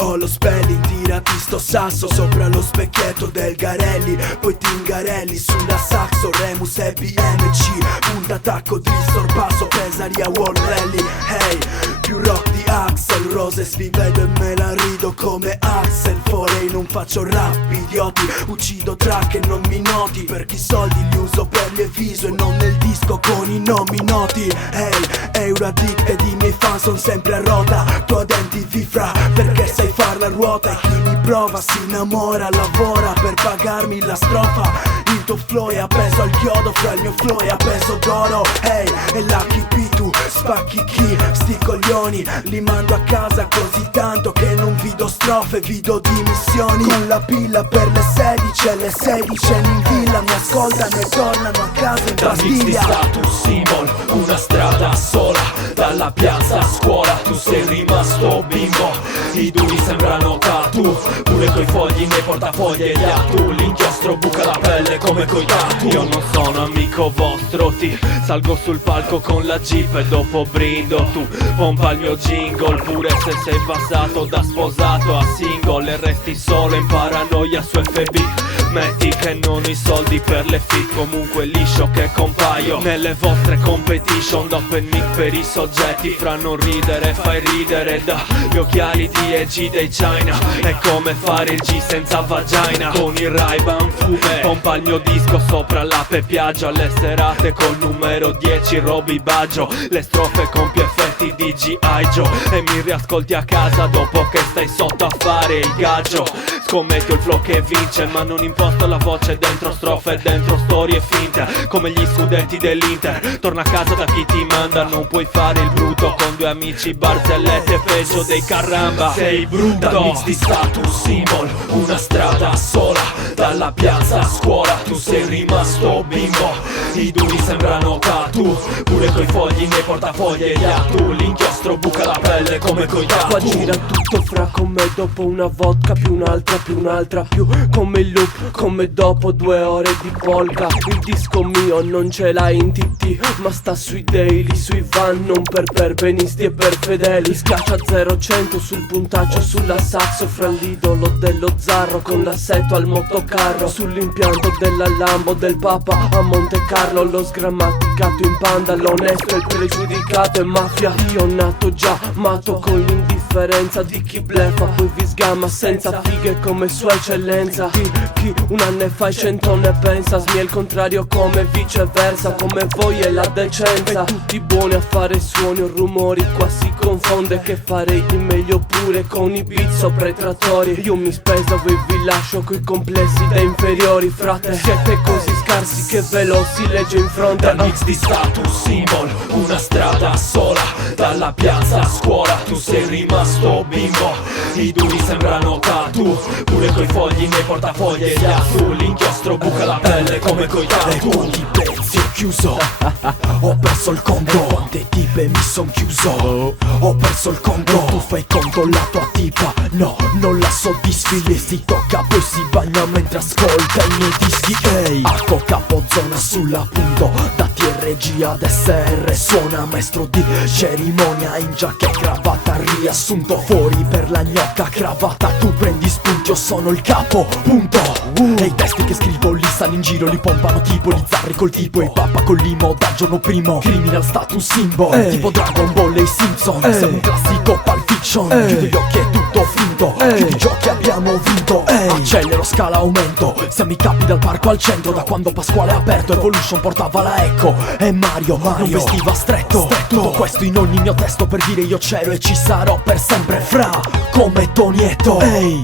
ho lo spelling, tirati sto sasso sopra lo specchietto del Garelli, poi Tingarelli sulla saxo, Remus e BMC, punta attacco, distorpasso, Pesaria World Rally. Hey, più rock di Axel Roses, vi vedo e me la rido come Axel Foley. Non faccio rap, idioti, uccido track e non mi noti, perché i soldi li uso per l'Eviso e non nel disco con i nomi noti. Hey, Euradicted, i miei fan son sempre a rota, tu identifi fra perché sai far la ruota, e chi mi prova si innamora, lavora per pagarmi la strofa. Il tuo flow è appeso al chiodo, fra il mio flow è appeso d'oro. Hey, e Lucky P, tu spacchi chi? Sti coglioni li mando a casa così tanto che non vi do strofe, vi do dimissioni. Con la pilla per le 16 e le 16 in villa mi ascoltano e tornano a casa in Da mix di pastiglia. status symbol, una strada sola, dalla piazza a scuola, tu sei rimasto bimbo. I duri sembrano tattoo, pure coi fogli nei portafogli e gli atu. L'inchiostro buca la pelle come coi tatu. Io non sono amico vostro, ti salgo sul palco con la jeep e dopo brindo. Tu pompa il mio jingle, pure se sei passato da sposato a single e resti solo in paranoia su FB. Metti che non ho i soldi per le fit, comunque liscio che compaio nelle vostre competition. D'open mic per i soggetti, fra non ridere fai ridere. Dagli occhiali di EG dei China, è come fare il G senza vagina. Con il Ray-Ban fume, pompa il mio disco sopra l'ape Piaggio. Alle serate col numero 10 Roby Baggio, le strofe con più effetti di G.I. Joe. E mi riascolti a casa dopo che stai sotto a fare il gaggio. Scommetto il flow che vince, ma non imposto la voce dentro strofe, dentro storie finte, come gli studenti dell'Inter. Torna a casa da chi ti manda, non puoi fare il brutto con due amici barzellette peggio dei Carramba. Sei brutto. Da mix di status symbol, una strada sola, dalla piazza a scuola, tu sei rimasto bimbo. I duri sembrano tattoo, pure coi fogli nei portafogli e gli atu. L'inchiostro buca la pelle come coi tatu. Qua gira tutto fra come dopo una vodka, più un'altra, più un'altra, più come il loop, come dopo 2 ore di polka. Il disco mio non ce l'hai in TT, ma sta sui daily, sui van, non per perbenisti e per fedeli. Scaccia 0-100 sul puntaggio, sulla saxo, fra l'idolo dello zarro, con l'assetto al motocarro, sull'impianto della Lambo del Papa a Monte Carlo. Lo sgrammaticato in panda, l'onesto e il pregiudicato è mafia. Io nato già matto con l'indifferenza di chi blefa, poi vi sgamma senza fighe come sua eccellenza. Chi un anno e fa e 100 ne pensa, smia il contrario come viceversa, come voi e la decenza. E tutti buoni a fare suoni o rumori, qua si confonde che farei di meglio pure con i beat sopra i trattori. Io mi speso, voi vi lascio coi complessi da inferiori, frate. Siete così scarsi che ve lo si legge in fronte. Da mix di status symbol, una strada sola, dalla piazza a scuola, tu sei rimasto bimbo. I duri sembrano tattoo, pure coi fogli nei portafogli e gli atu. L'inchiostro buca la pelle come coi tatu. E quanti pezzi ho chiuso, ho perso il conto. Quante tipe mi son chiuso, ho perso il conto. Tu fai conto la tua tipa, no, non la soddisfi. Le si tocca poi si bagna mentre ascolta i miei dischi. Ehi, Acco Capozona sulla punto, da TRG ad SR. Suona maestro di cerimonia in giacca e cravatta, riassunto fuori per la gnocca cravatta. Tu prendi spunti, io sono il capo, punto. E i testi che scrivo li stanno in giro, li pompano tipo li zarri col tipo, e pappa col limo dal giorno primo. Criminal status symbol, tipo Dragon Ball e i Simpson. Siamo un classico Pulp Fiction, chiudi gli occhi è tutto finto, chiudi i giochi abbiamo vinto. Accelero, scala, aumento, siamo i capi dal parco al centro. Da quando Pasquale ha aperto Evolution portava la Echo e Mario non vestiva stretto. Tutto questo in ogni mio testo per dire io c'ero e ci sarò per sempre, fra come Tonietto. Ehi,